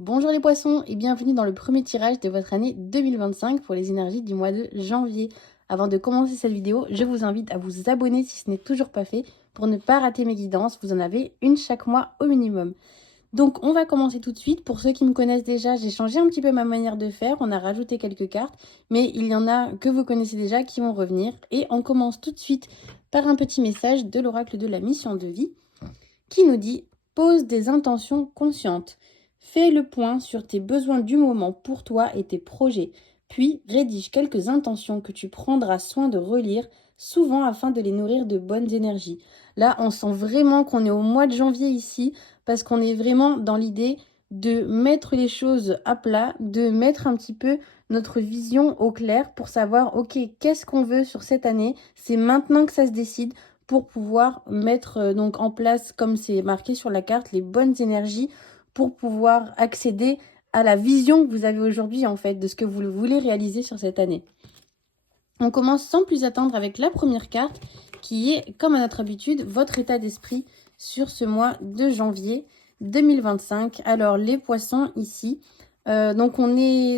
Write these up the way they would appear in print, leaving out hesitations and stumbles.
Bonjour les poissons et bienvenue dans le premier tirage de votre année 2025 pour les énergies du mois de janvier. Avant de commencer cette vidéo, je vous invite à vous abonner si ce n'est toujours pas fait pour ne pas rater mes guidances. Vous en avez une chaque mois au minimum. Donc on va commencer tout de suite. Pour ceux qui me connaissent déjà, j'ai changé un petit peu ma manière de faire. On a rajouté quelques cartes, mais il y en a que vous connaissez déjà qui vont revenir. Et on commence tout de suite par un petit message de l'oracle de la mission de vie qui nous dit « Pose des intentions conscientes. Fais le point sur tes besoins du moment pour toi et tes projets, puis rédige quelques intentions que tu prendras soin de relire, souvent afin de les nourrir de bonnes énergies. » Là, on sent vraiment qu'on est au mois de janvier ici, parce qu'on est vraiment dans l'idée de mettre les choses à plat, de mettre un petit peu notre vision au clair pour savoir, ok, qu'est-ce qu'on veut sur cette année? C'est maintenant que ça se décide pour pouvoir mettre donc en place, comme c'est marqué sur la carte, les bonnes énergies pour pouvoir accéder à la vision que vous avez aujourd'hui, en fait, de ce que vous voulez réaliser sur cette année. On commence sans plus attendre avec la première carte, qui est, comme à notre habitude, votre état d'esprit sur ce mois de janvier 2025. Alors, les poissons, ici, donc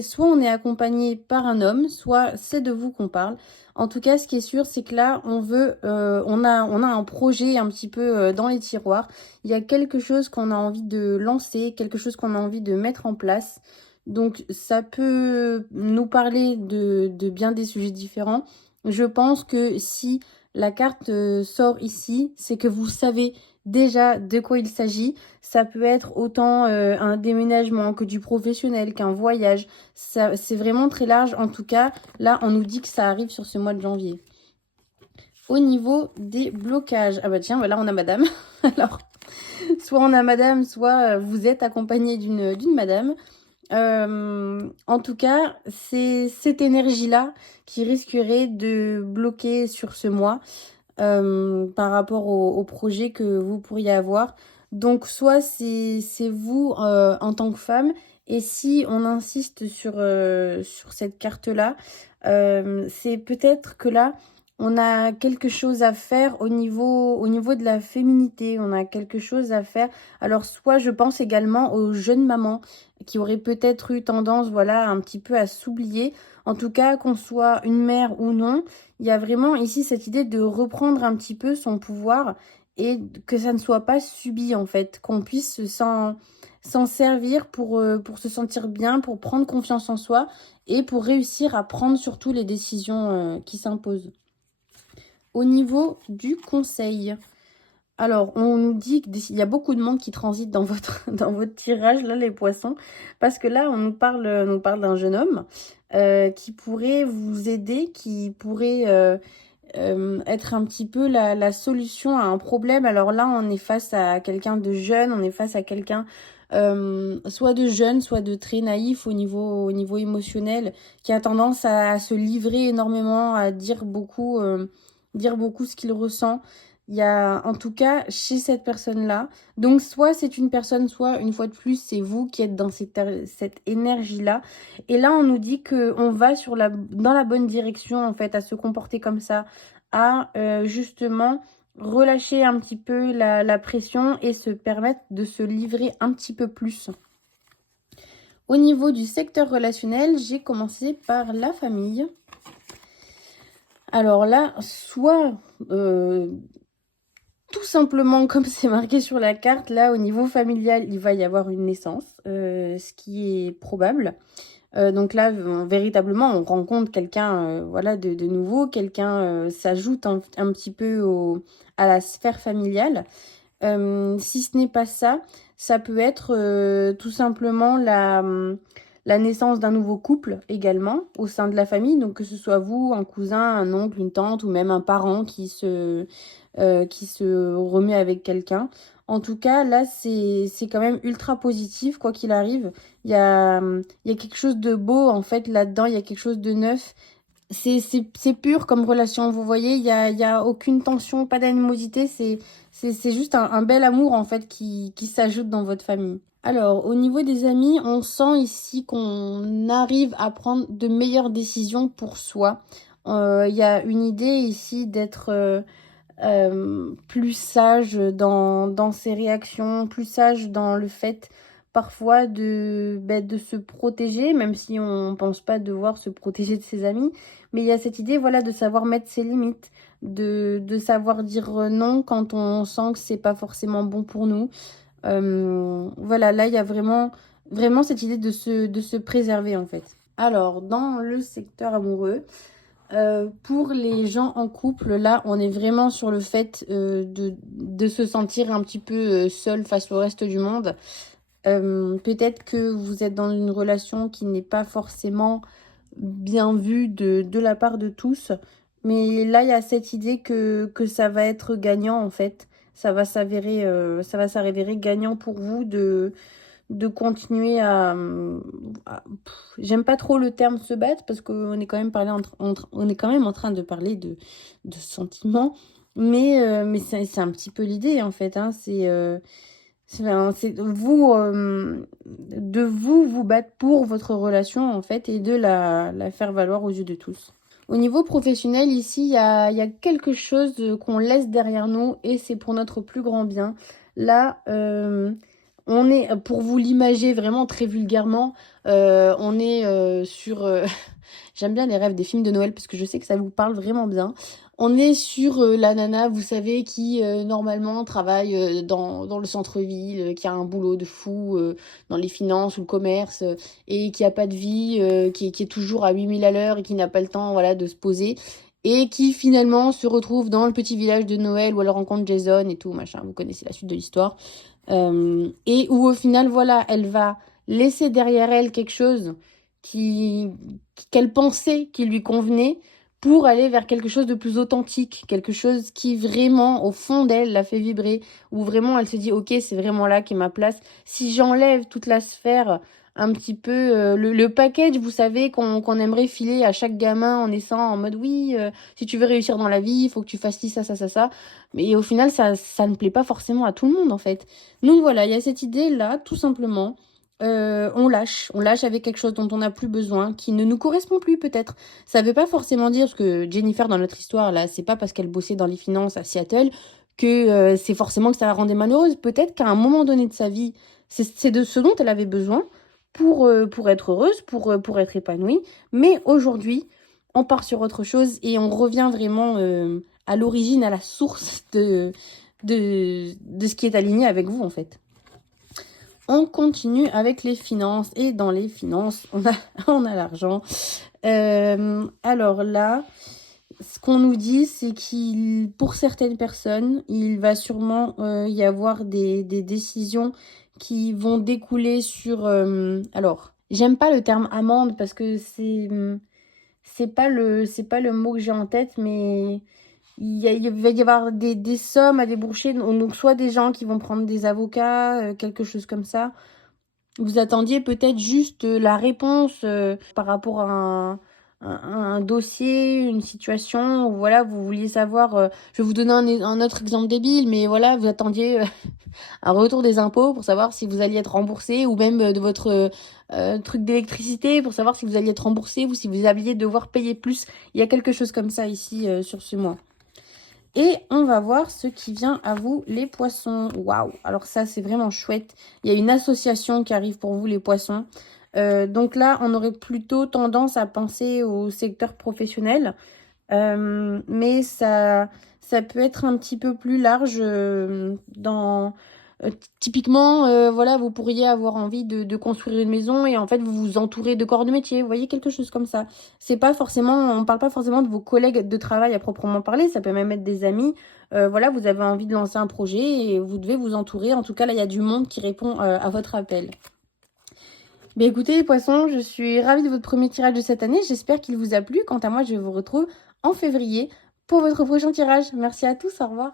soit on est accompagné par un homme, soit c'est de vous qu'on parle. En tout cas, ce qui est sûr, c'est que là, on a un projet un petit peu dans les tiroirs. Il y a quelque chose qu'on a envie de lancer, quelque chose qu'on a envie de mettre en place. Donc, ça peut nous parler de bien des sujets différents. Je pense que si la carte sort ici, c'est que vous savez déjà de quoi il s'agit. Ça peut être autant un déménagement que du professionnel, qu'un voyage. C'est vraiment très large. En tout cas, là, on nous dit que ça arrive sur ce mois de janvier. Au niveau des blocages, ah bah tiens, voilà, on a madame. Alors, soit on a madame, soit vous êtes accompagné d'une madame. En tout cas, c'est cette énergie-là qui risquerait de bloquer sur ce mois par rapport au projet que vous pourriez avoir. Donc, soit c'est vous en tant que femme, et si on insiste sur cette carte-là, c'est peut-être que là, on a quelque chose à faire au niveau de la féminité, on a quelque chose à faire. Alors, soit je pense également aux jeunes mamans qui auraient peut-être eu tendance, voilà, un petit peu à s'oublier. En tout cas, qu'on soit une mère ou non, il y a vraiment ici cette idée de reprendre un petit peu son pouvoir et que ça ne soit pas subi, en fait, qu'on puisse s'en servir pour se sentir bien, pour prendre confiance en soi et pour réussir à prendre surtout les décisions qui s'imposent. Au niveau du conseil, alors on nous dit qu'il y a beaucoup de monde qui transite dans votre, dans votre tirage, là, les poissons, parce que là, on nous parle d'un jeune homme qui pourrait vous aider, qui pourrait être un petit peu la solution à un problème. Alors là, on est face à quelqu'un de jeune, on est face à quelqu'un soit de jeune, soit de très naïf au niveau émotionnel, qui a tendance à se livrer énormément, à dire beaucoup ce qu'il ressent. Il y a en tout cas chez cette personne-là. Donc soit c'est une personne, soit une fois de plus, c'est vous qui êtes dans cette énergie-là. Et là, on nous dit qu'on va dans la bonne direction, en fait, à se comporter comme ça, à justement relâcher un petit peu la pression et se permettre de se livrer un petit peu plus. Au niveau du secteur relationnel, j'ai commencé par la famille. Alors là, soit tout simplement comme c'est marqué sur la carte, là au niveau familial, il va y avoir une naissance, ce qui est probable. Donc là, véritablement, on rencontre quelqu'un voilà, de nouveau, quelqu'un s'ajoute un petit peu à la sphère familiale. Si ce n'est pas ça, ça peut être tout simplement la naissance d'un nouveau couple également au sein de la famille. Donc que ce soit vous, un cousin, un oncle, une tante ou même un parent qui se remet avec quelqu'un. En tout cas, là, c'est quand même ultra positif, quoi qu'il arrive. Il y a quelque chose de beau, en fait, là-dedans. Il y a quelque chose de neuf. C'est pur comme relation, vous voyez, il y a aucune tension, pas d'animosité, c'est juste un bel amour en fait qui s'ajoute dans votre famille. Alors, au niveau des amis, on sent ici qu'on arrive à prendre de meilleures décisions pour soi. Il y a une idée ici d'être plus sage dans ses réactions, plus sage dans le fait parfois de se protéger, même si on pense pas devoir se protéger de ses amis. Mais il y a cette idée, voilà, de savoir mettre ses limites, de savoir dire non quand on sent que c'est pas forcément bon pour nous. Voilà, là, il y a vraiment cette idée de se préserver, en fait. Alors, dans le secteur amoureux, pour les gens en couple, là, on est vraiment sur le fait de se sentir un petit peu seul face au reste du monde. Peut-être que vous êtes dans une relation qui n'est pas forcément bien vue de la part de tous. Mais là, il y a cette idée que ça va être gagnant, en fait. Ça va s'avérer gagnant pour vous de continuer j'aime pas trop le terme se battre parce qu'on est quand même on est quand même en train de parler de sentiments, mais c'est un petit peu l'idée en fait, hein, c'est de vous battre pour votre relation en fait et de la faire valoir aux yeux de tous. Au niveau professionnel, ici, il y a quelque chose qu'on laisse derrière nous et c'est pour notre plus grand bien. Là, on est, pour vous l'imager vraiment très vulgairement, on est sur... j'aime bien les rêves des films de Noël parce que je sais que ça vous parle vraiment bien. On est sur la nana, vous savez, qui normalement travaille dans le centre-ville, qui a un boulot de fou dans les finances ou le commerce et qui a pas de vie, qui est toujours à 8000 à l'heure et qui n'a pas le temps voilà, de se poser. Et qui finalement se retrouve dans le petit village de Noël où elle rencontre Jason et tout, machin. Vous connaissez la suite de l'histoire. Et où au final, voilà, elle va laisser derrière elle quelque chose qu'elle pensait qui lui convenait pour aller vers quelque chose de plus authentique, quelque chose qui vraiment, au fond d'elle, la fait vibrer, où vraiment elle se dit, ok, c'est vraiment là qui est ma place. Si j'enlève toute la sphère, un petit peu, le package, vous savez, qu'on aimerait filer à chaque gamin en naissant en mode, oui, si tu veux réussir dans la vie, il faut que tu fasses ci, ça. Mais au final, ça ne plaît pas forcément à tout le monde, en fait. Donc voilà, il y a cette idée-là, tout simplement. On lâche avec quelque chose dont on n'a plus besoin, qui ne nous correspond plus peut-être. Ça veut pas forcément dire, parce que Jennifer dans notre histoire, là, c'est pas parce qu'elle bossait dans les finances à Seattle que c'est forcément que ça la rendait malheureuse. Peut-être qu'à un moment donné de sa vie, c'est de ce dont elle avait besoin pour être heureuse, pour être épanouie. Mais aujourd'hui, on part sur autre chose et on revient vraiment à l'origine, à la source de ce qui est aligné avec vous en fait. On continue avec les finances. Et dans les finances, on a l'argent. Alors là, ce qu'on nous dit, c'est pour certaines personnes, il va sûrement y avoir des décisions qui vont découler sur... alors, j'aime pas le terme amende parce que c'est pas le mot que j'ai en tête, mais il va y avoir des sommes à déboucher. Donc, soit des gens qui vont prendre des avocats, quelque chose comme ça. Vous attendiez peut-être juste la réponse par rapport à un dossier, une situation, où voilà, vous vouliez savoir, je vais vous donner un autre exemple débile, mais voilà, vous attendiez un retour des impôts pour savoir si vous alliez être remboursé, ou même de votre truc d'électricité pour savoir si vous alliez être remboursé ou si vous alliez devoir payer plus. Il y a quelque chose comme ça ici sur ce mois. Et on va voir ce qui vient à vous, les poissons. Waouh! Alors ça, c'est vraiment chouette. Il y a une association qui arrive pour vous, les poissons. Donc là, on aurait plutôt tendance à penser au secteur professionnel. Mais ça peut être un petit peu plus large typiquement, voilà, vous pourriez avoir envie de construire une maison et en fait, vous vous entourez de corps de métier. Vous voyez, quelque chose comme ça. C'est pas forcément, on parle pas forcément de vos collègues de travail à proprement parler. Ça peut même être des amis. Voilà, vous avez envie de lancer un projet et vous devez vous entourer. En tout cas, là, il y a du monde qui répond à votre appel. Bien écoutez les poissons, je suis ravie de votre premier tirage de cette année. J'espère qu'il vous a plu. Quant à moi, je vous retrouve en février pour votre prochain tirage. Merci à tous, au revoir.